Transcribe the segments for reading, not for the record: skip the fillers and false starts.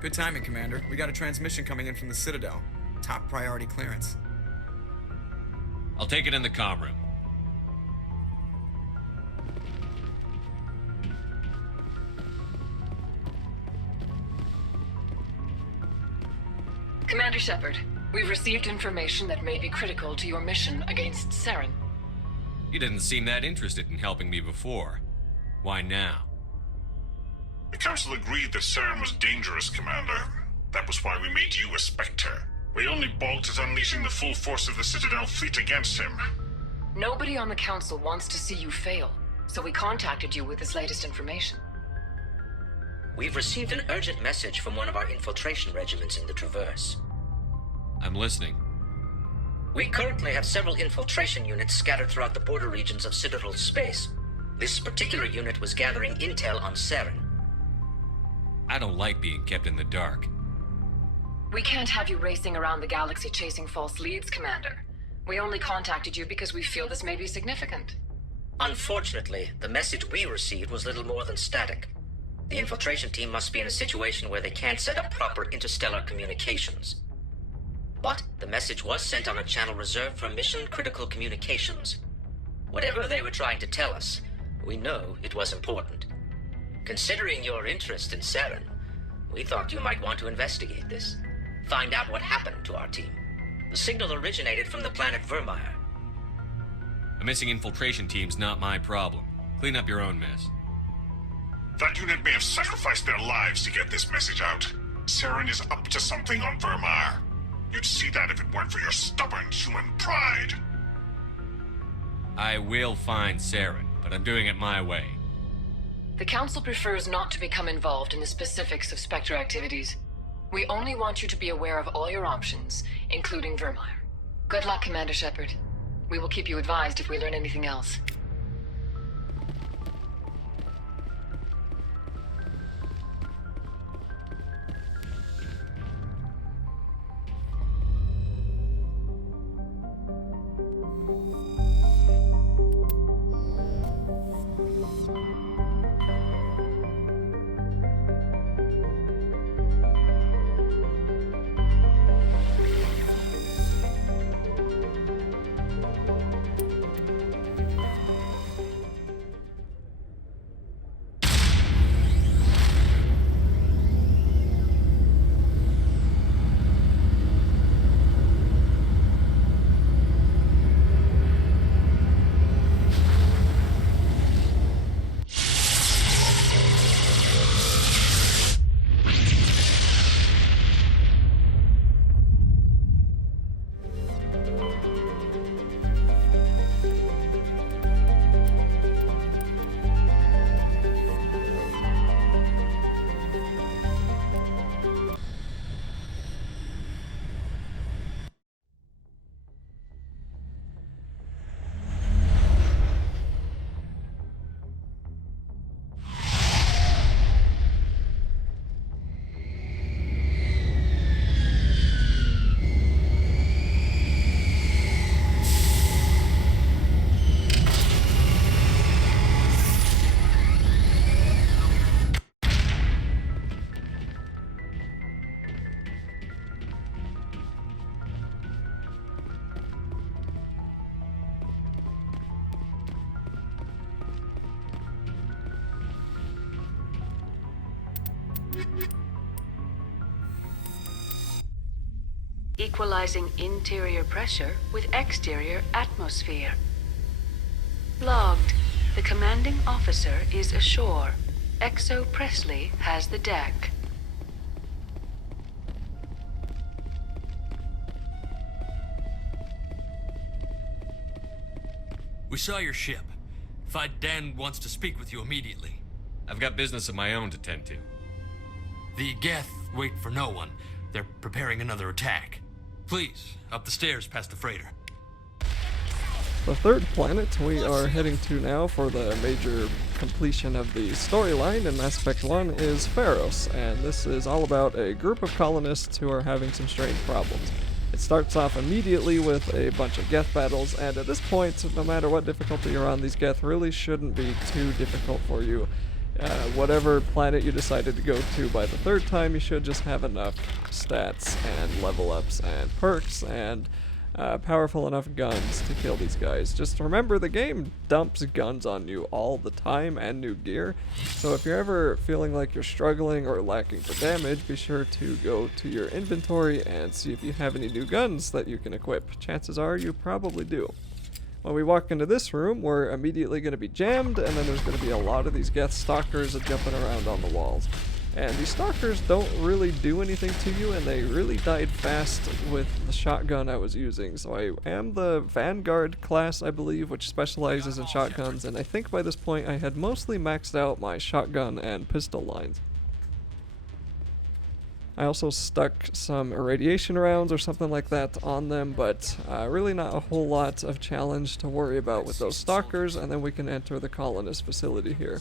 Good timing, Commander. We got a transmission coming in from the Citadel. Top priority clearance. I'll take it in the comm room. Commander Shepard, we've received information that may be critical to your mission against Saren. You didn't seem that interested in helping me before. Why now? The Council agreed that Saren was dangerous, Commander. That was why we made you a Spectre. We only balked at unleashing the full force of the Citadel fleet against him. Nobody on the Council wants to see you fail, so we contacted you with this latest information. We've received an urgent message from one of our infiltration regiments in the Traverse. I'm listening. We currently have several infiltration units scattered throughout the border regions of Citadel space. This particular unit was gathering intel on Saren. I don't like being kept in the dark. We can't have you racing around the galaxy chasing false leads, Commander. We only contacted you because we feel this may be significant. Unfortunately, the message we received was little more than static. The infiltration team must be in a situation where they can't set up proper interstellar communications. But the message was sent on a channel reserved for mission-critical communications. Whatever they were trying to tell us, we know it was important. Considering your interest in Saren, we thought you might want to investigate this. Find out what happened to our team. The signal originated from the planet Vermeer. A missing infiltration team's not my problem. Clean up your own mess. That unit may have sacrificed their lives to get this message out. Saren is up to something on Vermeer. You'd see that if it weren't for your stubborn human pride. I will find Saren, but I'm doing it my way. The Council prefers not to become involved in the specifics of Spectre activities. We only want you to be aware of all your options, including Vermeer. Good luck, Commander Shepard. We will keep you advised if we learn anything else. Equalizing interior pressure with exterior atmosphere. Logged. The commanding officer is ashore. Exo Presley has the deck. We saw your ship. Dan wants to speak with you immediately. I've got business of my own to tend to. The Geth wait for no one. They're preparing another attack. Please, up the stairs past the freighter. The third planet we are heading to now for the major completion of the storyline in Mass Effect 1 is Feros, and this is all about a group of colonists who are having some strange problems. It starts off immediately with a bunch of Geth battles, and at this point, no matter what difficulty you're on, these Geth really shouldn't be too difficult for you. whatever planet you decided to go to by the third time, you should just have enough stats and level ups and perks and powerful enough guns to kill these guys. Just remember, the game dumps guns on you all the time and new gear, so if you're ever feeling like you're struggling or lacking for damage, be sure to go to your inventory and see if you have any new guns that you can equip. Chances are you probably do. When we walk into this room, we're immediately going to be jammed, and then there's going to be a lot of these Geth stalkers jumping around on the walls. And these stalkers don't really do anything to you, and they really died fast with the shotgun I was using. So I am the Vanguard class, I believe, which specializes in shotguns, and I think by this point I had mostly maxed out my shotgun and pistol lines. I also stuck some irradiation rounds or something like that on them, but really not a whole lot of challenge to worry about with those stalkers, and then we can enter the colonist facility here.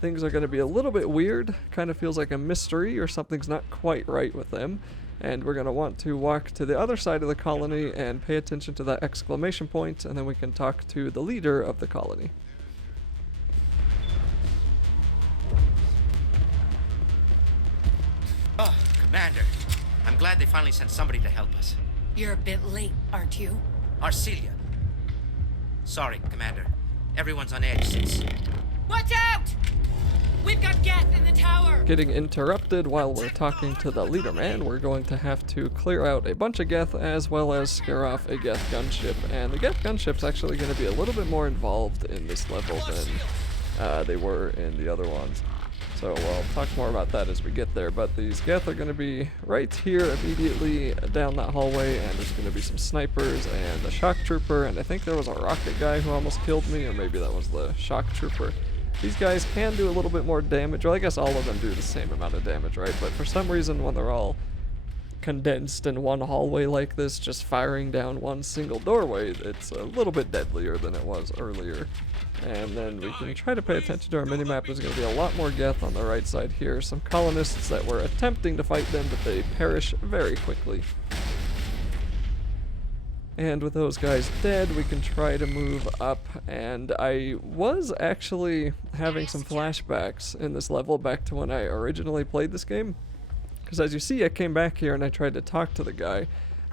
Things are going to be a little bit weird, kind of feels like a mystery or something's not quite right with them, and we're going to want to walk to the other side of the colony and pay attention to that exclamation point, and then we can talk to the leader of the colony. Oh, Commander. I'm glad they finally sent somebody to help us. You're a bit late, aren't you? Arcelia. Sorry, Commander. Everyone's on edge since... Watch out! We've got Geth in the tower! Getting interrupted while we're talking to the leader man, we're going to have to clear out a bunch of Geth as well as scare off a Geth gunship. And the Geth gunship's actually going to be a little bit more involved in this level than they were in the other ones. So we'll talk more about that as we get there, but these Geth are going to be right here immediately down that hallway, and there's going to be some snipers and a shock trooper, and I think there was a rocket guy who almost killed me, or maybe that was the shock trooper. These guys can do a little bit more damage, well I guess all of them do the same amount of damage, right? But for some reason when they're all condensed in one hallway like this, just firing down one single doorway, it's a little bit deadlier than it was earlier. And then we can try to pay attention to our minimap. There's going to be a lot more Geth on the right side here. Some colonists that were attempting to fight them, but they perish very quickly. And with those guys dead, we can try to move up. And I was actually having some flashbacks in this level back to when I originally played this game. Because as you see, I came back here and I tried to talk to the guy.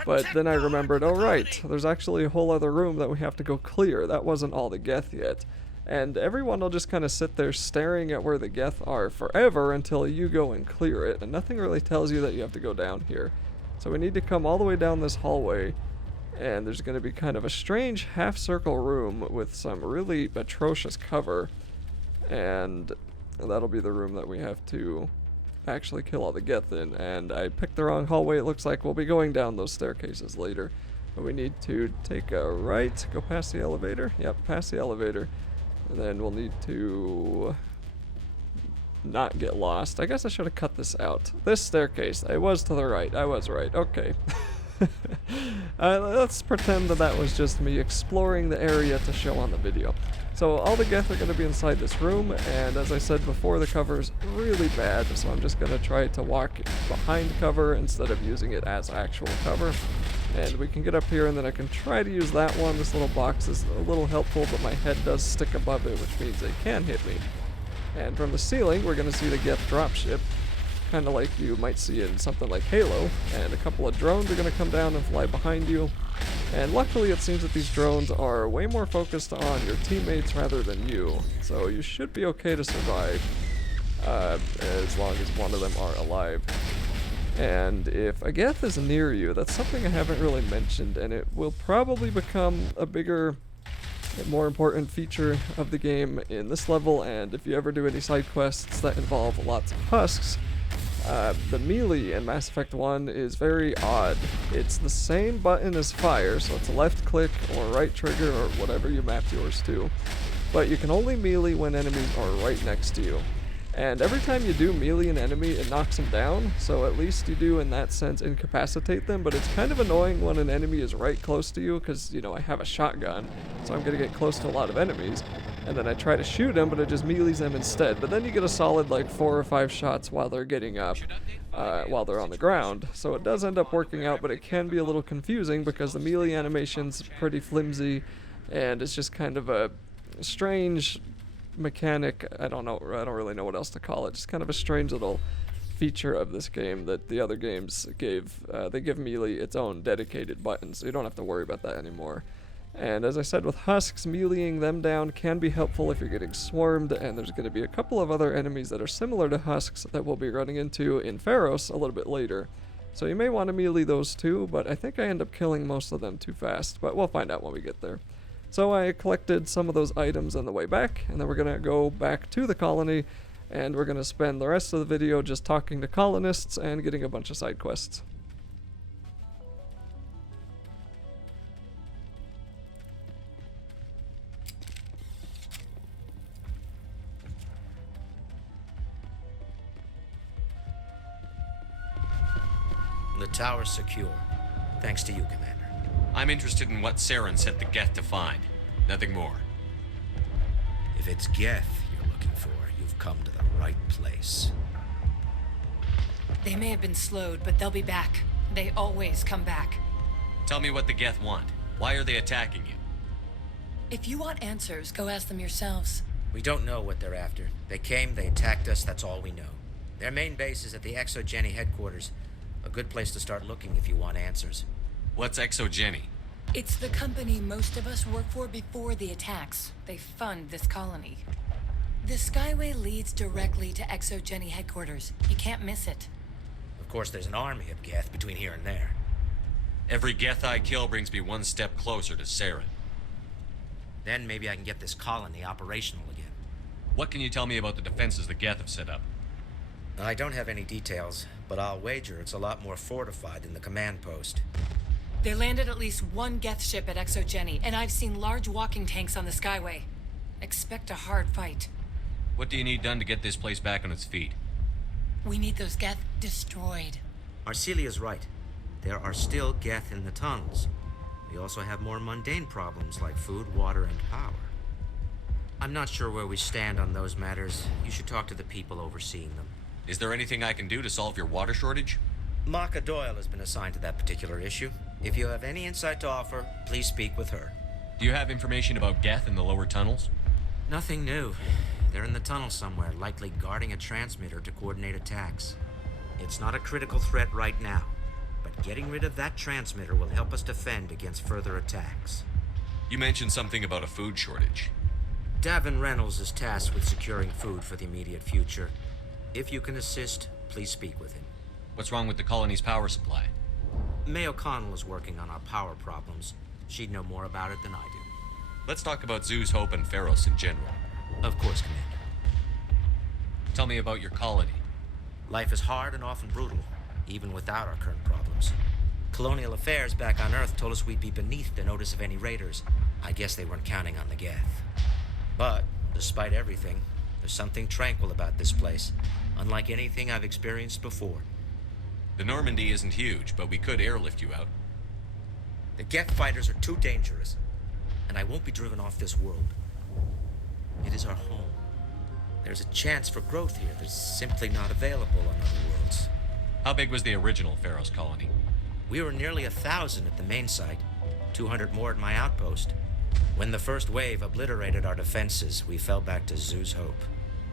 But then I remembered, oh right, there's actually a whole other room that we have to go clear. That wasn't all the Geth yet. And everyone will just kind of sit there staring at where the Geth are forever until you go and clear it. And nothing really tells you that you have to go down here. So we need to come all the way down this hallway. And there's going to be kind of a strange half-circle room with some really atrocious cover. And that'll be the room that we have to actually kill all the Geth in, and I picked the wrong hallway. It looks like we'll be going down those staircases later, but we need to take a right, go past the elevator, yep, past the elevator, and then we'll need to not get lost. I guess I should have cut this out. This staircase, I was to the right, I was right, okay. Let's pretend that that was just me exploring the area to show on the video. So all the Geth are going to be inside this room, and as I said before, the cover is really bad, so I'm just going to try to walk behind cover instead of using it as actual cover. And we can get up here, and then I can try to use that one. This little box is a little helpful, but my head does stick above it, which means they can hit me. And from the ceiling, we're going to see the Geth dropship, kind of like you might see in something like Halo, and a couple of drones are going to come down and fly behind you. And luckily it seems that these drones are way more focused on your teammates rather than you, so you should be okay to survive as long as one of them are alive. And if a Geth is near you, that's something I haven't really mentioned, and it will probably become a bigger, more important feature of the game in this level. And if you ever do any side quests that involve lots of husks, the melee in Mass Effect 1 is very odd. It's the same button as fire, so it's a left click or right trigger or whatever you map yours to, but you can only melee when enemies are right next to you. And every time you do melee an enemy, it knocks them down, so at least you do in that sense incapacitate them, but it's kind of annoying when an enemy is right close to you, because, you know, I have a shotgun, so I'm going to get close to a lot of enemies, and then I try to shoot them, but it just melees them instead. But then you get a solid like 4 or 5 shots while they're getting up, while they're on the ground, so it does end up working out, but it can be a little confusing because the melee animation's pretty flimsy, and it's just kind of a strange mechanic. I don't really know what else to call it. Just kind of a strange little feature of this game that the other games gave. They give melee its own dedicated button, so you don't have to worry about that anymore. And as I said, with husks, meleeing them down can be helpful if you're getting swarmed, and there's going to be a couple of other enemies that are similar to husks that we'll be running into in Feros a little bit later. So you may want to melee those too, but I think I end up killing most of them too fast, but we'll find out when we get there. So I collected some of those items on the way back, and then we're going to go back to the colony, and we're going to spend the rest of the video just talking to colonists and getting a bunch of side quests. The tower's secure. Thanks to you, Commander. I'm interested in what Saren set the Geth to find. Nothing more. If it's Geth you're looking for, you've come to the right place. They may have been slowed, but they'll be back. They always come back. Tell me what the Geth want. Why are they attacking you? If you want answers, go ask them yourselves. We don't know what they're after. They came, they attacked us, that's all we know. Their main base is at the ExoGeni headquarters. A good place to start looking if you want answers. What's ExoGeni? It's the company most of us work for before the attacks. They fund this colony. The Skyway leads directly to ExoGeni headquarters. You can't miss it. Of course, there's an army of Geth between here and there. Every Geth I kill brings me one step closer to Saren. Then maybe I can get this colony operational again. What can you tell me about the defenses the Geth have set up? I don't have any details, but I'll wager it's a lot more fortified than the command post. They landed at least one Geth ship at ExoGeni, and I've seen large walking tanks on the Skyway. Expect a hard fight. What do you need done to get this place back on its feet? We need those Geth destroyed. Arcelia's right. There are still Geth in the tunnels. We also have more mundane problems like food, water, and power. I'm not sure where we stand on those matters. You should talk to the people overseeing them. Is there anything I can do to solve your water shortage? Maka Doyle has been assigned to that particular issue. If you have any insight to offer, please speak with her. Do you have information about Geth in the lower tunnels? Nothing new. They're in the tunnel somewhere, likely guarding a transmitter to coordinate attacks. It's not a critical threat right now, but getting rid of that transmitter will help us defend against further attacks. You mentioned something about a food shortage. Davin Reynolds is tasked with securing food for the immediate future. If you can assist, please speak with him. What's wrong with the colony's power supply? May O'Connell is working on our power problems. She'd know more about it than I do. Let's talk about Zoo's Hope and Feros in general. Of course, Commander. Tell me about your colony. Life is hard and often brutal, even without our current problems. Colonial affairs back on Earth told us we'd be beneath the notice of any raiders. I guess they weren't counting on the Geth. But, despite everything, there's something tranquil about this place, unlike anything I've experienced before. The Normandy isn't huge, but we could airlift you out. The Geth fighters are too dangerous, and I won't be driven off this world. It is our home. There's a chance for growth here that's simply not available on other worlds. How big was the original Feros colony? We were nearly 1,000 at the main site, 200 more at my outpost. When the first wave obliterated our defenses, we fell back to Zoo's Hope.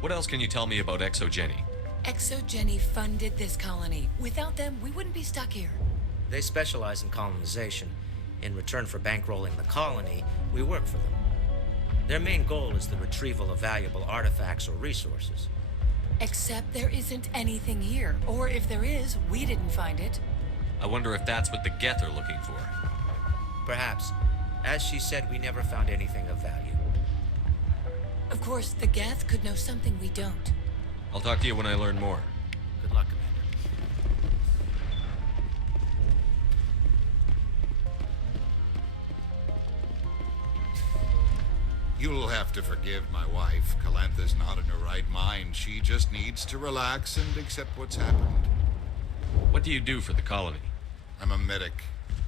What else can you tell me about ExoGeni? ExoGeni funded this colony. Without them, we wouldn't be stuck here. They specialize in colonization. In return for bankrolling the colony, we work for them. Their main goal is the retrieval of valuable artifacts or resources. Except there isn't anything here. Or if there is, we didn't find it. I wonder if that's what the Geth are looking for. Perhaps. As she said, we never found anything of value. Of course, the Geth could know something we don't. I'll talk to you when I learn more. Good luck, Commander. You'll have to forgive my wife. Calantha's not in her right mind. She just needs to relax and accept what's happened. What do you do for the colony? I'm a medic.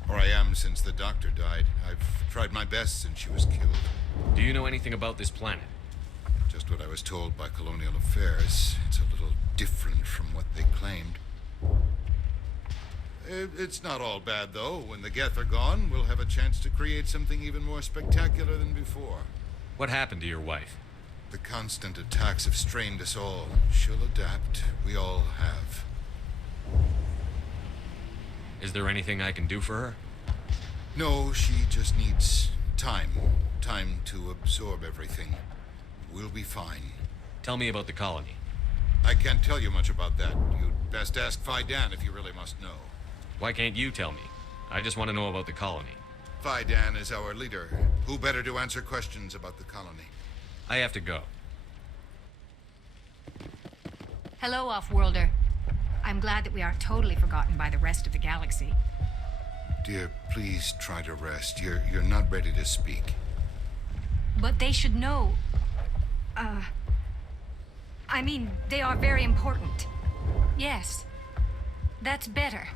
Or I am since the doctor died. I've tried my best since she was killed. Do you know anything about this planet? Just what I was told by Colonial Affairs. It's a little different from what they claimed. It's not all bad, though. When the Geth are gone, we'll have a chance to create something even more spectacular than before. What happened to your wife? The constant attacks have strained us all. She'll adapt. We all have. Is there anything I can do for her? No, she just needs time. Time to absorb everything. We'll be fine. Tell me about the colony. I can't tell you much about that. You'd best ask Fidan if you really must know. Why can't you tell me? I just want to know about the colony. Fidan is our leader. Who better to answer questions about the colony? I have to go. Hello, Off-Worlder. I'm glad that we aren't totally forgotten by the rest of the galaxy. Dear, please try to rest. You're not ready to speak. But they should know... I mean, they are very important. Yes. That's better.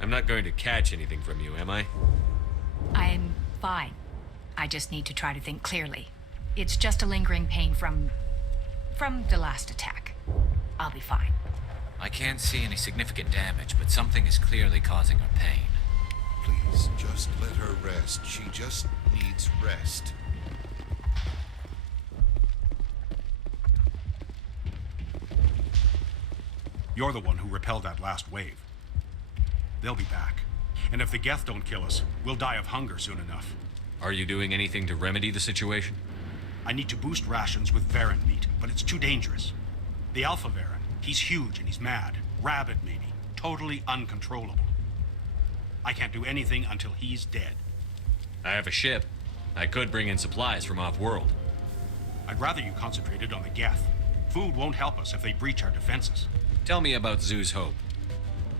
I'm not going to catch anything from you, am I? I'm fine. I just need to try to think clearly. It's just a lingering pain from the last attack. I'll be fine. I can't see any significant damage, but something is clearly causing her pain. Please, just let her rest. She just needs rest. You're the one who repelled that last wave. They'll be back. And if the Geth don't kill us, we'll die of hunger soon enough. Are you doing anything to remedy the situation? I need to boost rations with Varen meat, but it's too dangerous. The Alpha Varen, he's huge and he's mad. Rabid, maybe. Totally uncontrollable. I can't do anything until he's dead. I have a ship. I could bring in supplies from off-world. I'd rather you concentrated on the Geth. Food won't help us if they breach our defenses. Tell me about Zoo's Hope.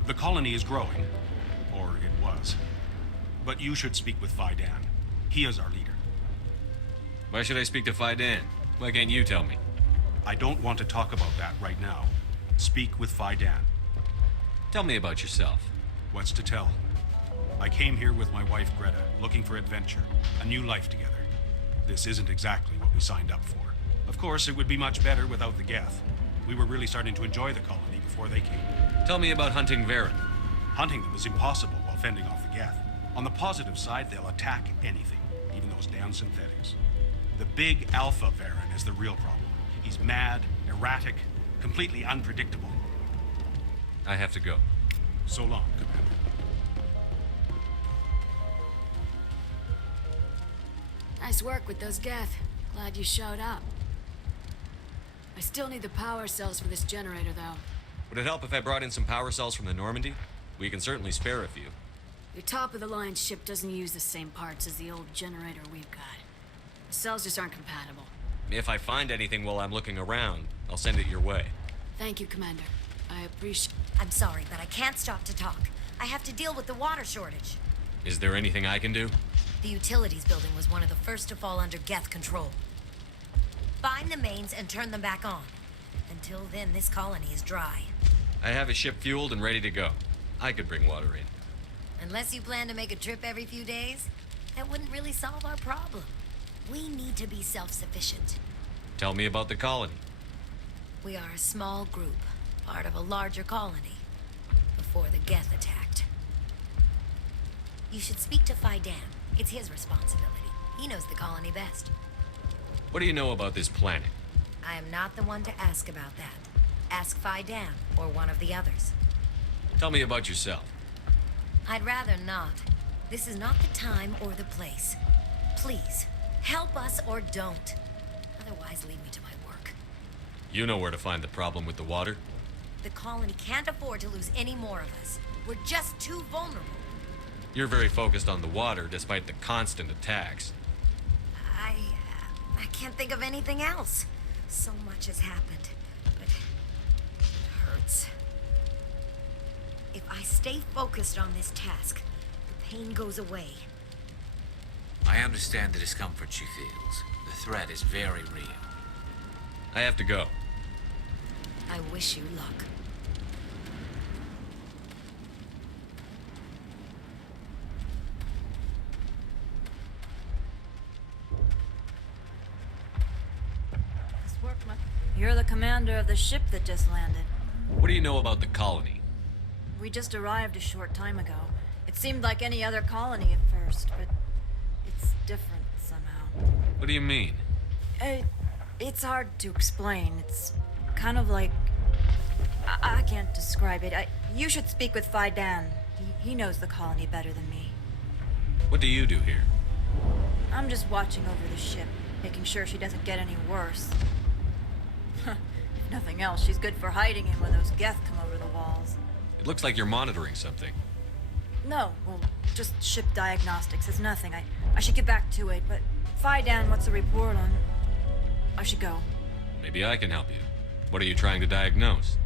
The colony is growing. Or it was. But you should speak with Fidan. He is our leader. Why should I speak to Fidan? Why can't you tell me? I don't want to talk about that right now. Speak with Fidan. Tell me about yourself. What's to tell? I came here with my wife Greta, looking for adventure, a new life together. This isn't exactly what we signed up for. Of course, it would be much better without the Geth. We were really starting to enjoy the colony before they came. Tell me about hunting Varen. Hunting them is impossible while fending off the Geth. On the positive side, they'll attack anything, even those damn synthetics. The big Alpha Varen is the real problem. He's mad, erratic, completely unpredictable. I have to go. So long, Commander. Nice work with those Geth. Glad you showed up. I still need the power cells for this generator, though. Would it help if I brought in some power cells from the Normandy? We can certainly spare a few. Your top-of-the-line ship doesn't use the same parts as the old generator we've got. The cells just aren't compatible. If I find anything while I'm looking around, I'll send it your way. Thank you, Commander. I appreciate... I'm sorry, but I can't stop to talk. I have to deal with the water shortage. Is there anything I can do? The utilities building was one of the first to fall under Geth control. Find the mains and turn them back on. Until then, this colony is dry. I have a ship fueled and ready to go. I could bring water in. Unless you plan to make a trip every few days, that wouldn't really solve our problem. We need to be self-sufficient. Tell me about the colony. We are a small group, part of a larger colony, before the Geth attacked. You should speak to Fidan. It's his responsibility. He knows the colony best. What do you know about this planet? I am not the one to ask about that. Ask Fidan or one of the others. Tell me about yourself. I'd rather not. This is not the time or the place. Please, help us or don't. Otherwise, leave me to my work. You know where to find the problem with the water? The colony can't afford to lose any more of us. We're just too vulnerable. You're very focused on the water despite the constant attacks. I can't think of anything else. So much has happened, but it hurts. If I stay focused on this task, the pain goes away. I understand the discomfort she feels. The threat is very real. I have to go. I wish you luck. You're the commander of the ship that just landed. What do you know about the colony? We just arrived a short time ago. It seemed like any other colony at first, but it's different somehow. What do you mean? It's hard to explain. It's kind of like... I can't describe it. You should speak with Fidan. He knows the colony better than me. What do you do here? I'm just watching over the ship, making sure she doesn't get any worse. If nothing else, she's good for hiding in when those Geth come over the walls. It looks like you're monitoring something. No, well, just ship diagnostics. It's nothing. I should get back to it, but Fidan wants a report on... I should go. Maybe I can help you. What are you trying to diagnose?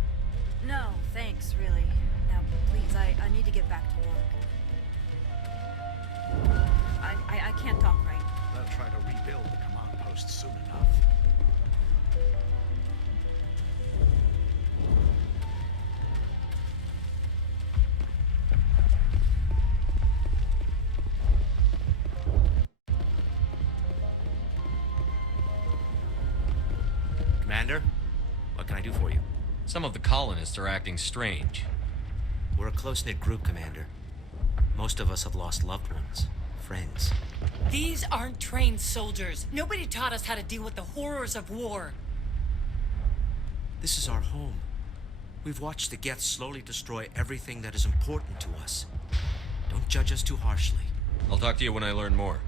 No, thanks, really. Now, please, I need to get back to work. I can't talk right. They'll try to rebuild the command post soon enough. Commander, what can I do for you? Some of the colonists are acting strange. We're a close-knit group, Commander. Most of us have lost loved ones, friends. These aren't trained soldiers. Nobody taught us how to deal with the horrors of war. This is our home. We've watched the Geth slowly destroy everything that is important to us. Don't judge us too harshly. I'll talk to you when I learn more.